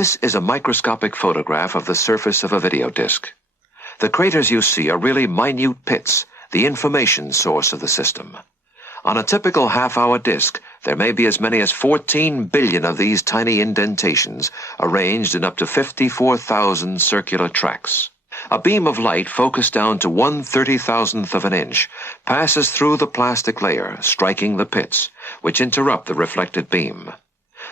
This is a microscopic photograph of the surface of a video disc. The craters you see are really minute pits, the information source of the system. On a typical half-hour disc, there may be as many as 14 billion of these tiny indentations, arranged in up to 54,000 circular tracks. A beam of light focused down to 1/30,000th of an inch passes through the plastic layer, striking the pits, which interrupt the reflected beam.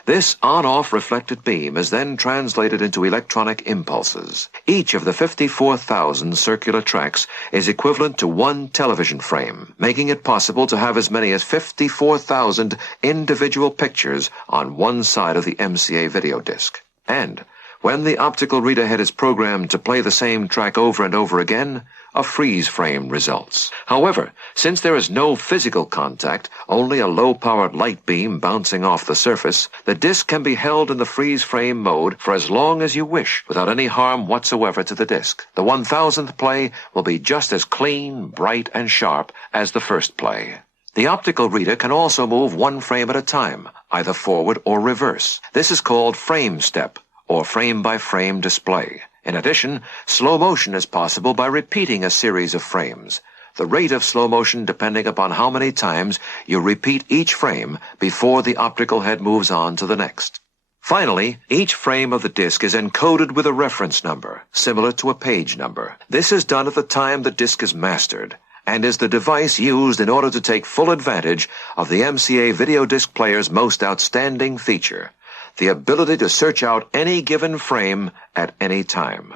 This on-off reflected beam is then translated into electronic impulses. Each of the 54,000 circular tracks is equivalent to one television frame, making it possible to have as many as 54,000 individual pictures on one side of the MCA video disc. And when the optical reader head is programmed to play the same track over and over again, a freeze frame results. However, since there is no physical contact, only a low-powered light beam bouncing off the surface, the disc can be held in the freeze frame mode for as long as you wish, without any harm whatsoever to the disc. The 1,000th play will be just as clean, bright, and sharp as the first play. The optical reader can also move one frame at a time, either forward or reverse. This is called frame step, or frame-by-frame display. In addition, slow motion is possible by repeating a series of frames. The rate of slow motion depending upon how many times you repeat each frame before the optical head moves on to the next. Finally, each frame of the disc is encoded with a reference number, similar to a page number. This is done at the time the disc is mastered, and is the device used in order to take full advantage of the MCA video disc player's most outstanding feature, the ability to search out any given frame at any time.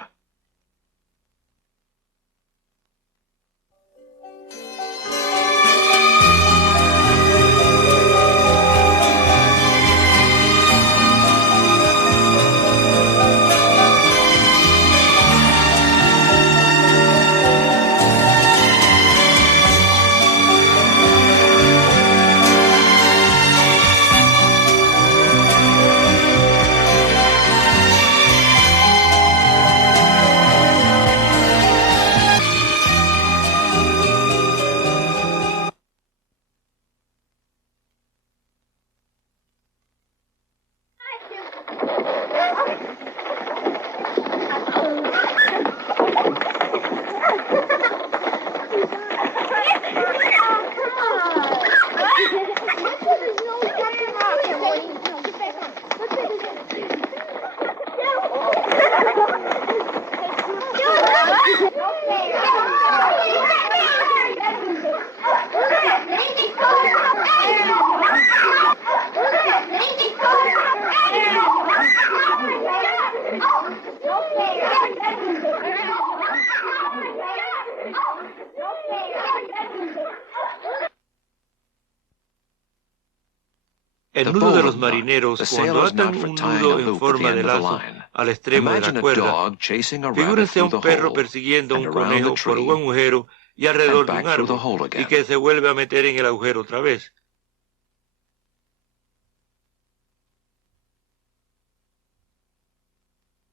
El nudo de los marineros, cuando atan un nudo en forma de lazo al extremo de la cuerda, figúrense a un perro persiguiendo a un conejo por un agujero y alrededor de un árbol, y que se vuelve a meter en el agujero otra vez.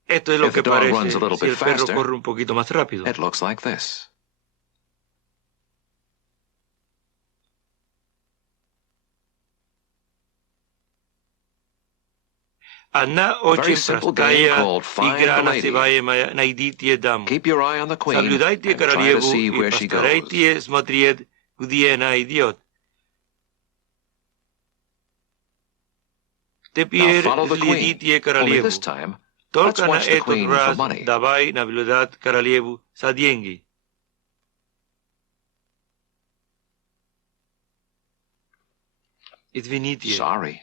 Esto es lo que parece si el perro corre un poquito más rápido. Anna očim prastaja igra na sivaje najditije damu. Sagludajte kraljevu i postarajte смотреть, где она идет. Теперь следите королеву. Только на этот раз давай наблюдать королеву за деньги. Извините. Sorry.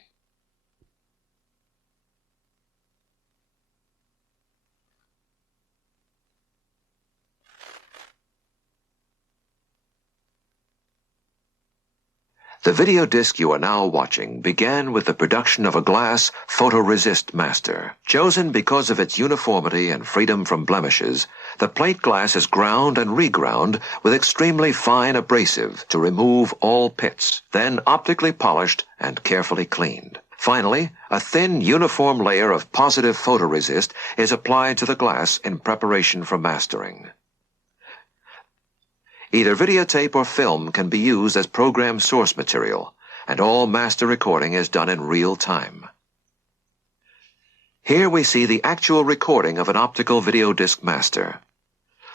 The video disc you are now watching began with the production of a glass photoresist master. Chosen because of its uniformity and freedom from blemishes, the plate glass is ground and reground with extremely fine abrasive to remove all pits, then optically polished and carefully cleaned. Finally, a thin, uniform layer of positive photoresist is applied to the glass in preparation for mastering. Either videotape or film can be used as program source material, and all master recording is done in real time. Here we see the actual recording of an optical video disc master.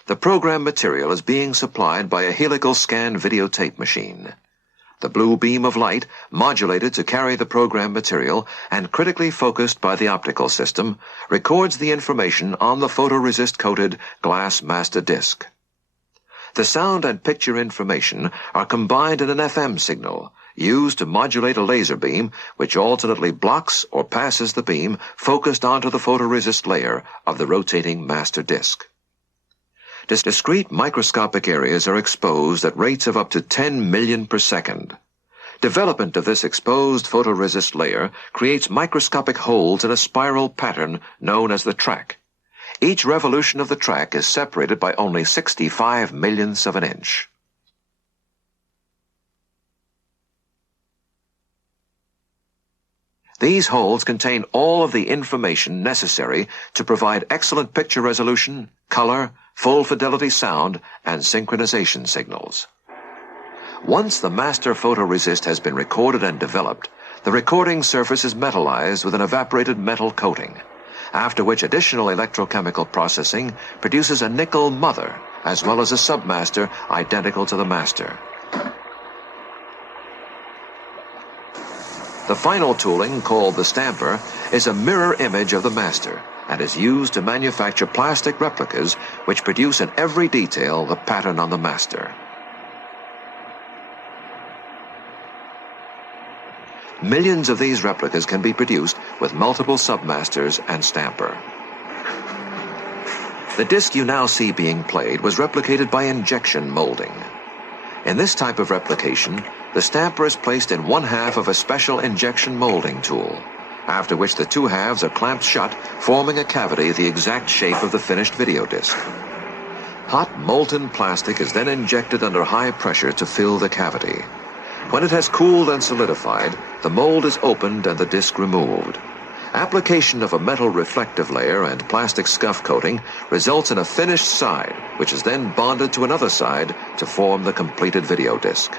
The program material is being supplied by a helical scan videotape machine. The blue beam of light, modulated to carry the program material and critically focused by the optical system, records the information on the photoresist-coated glass master disc. The sound and picture information are combined in an FM signal, used to modulate a laser beam which alternately blocks or passes the beam focused onto the photoresist layer of the rotating master disc. Discrete microscopic areas are exposed at rates of up to 10 million per second. Development of this exposed photoresist layer creates microscopic holes in a spiral pattern known as the track. Each revolution of the track is separated by only 65 millionths of an inch. These holes contain all of the information necessary to provide excellent picture resolution, color, full fidelity sound, and synchronization signals. Once the master photoresist has been recorded and developed, the recording surface is metallized with an evaporated metal coating, after which additional electrochemical processing produces a nickel mother as well as a submaster identical to the master. The final tooling, called the stamper, is a mirror image of the master and is used to manufacture plastic replicas which produce in every detail the pattern on the master. Millions of these replicas can be produced with multiple submasters and stamper. The disc you now see being played was replicated by injection molding. In this type of replication, the stamper is placed in one half of a special injection molding tool, after which the two halves are clamped shut, forming a cavity the exact shape of the finished video disc. Hot molten plastic is then injected under high pressure to fill the cavity. When it has cooled and solidified, the mold is opened and the disc removed. Application of a metal reflective layer and plastic scuff coating results in a finished side, which is then bonded to another side to form the completed video disc.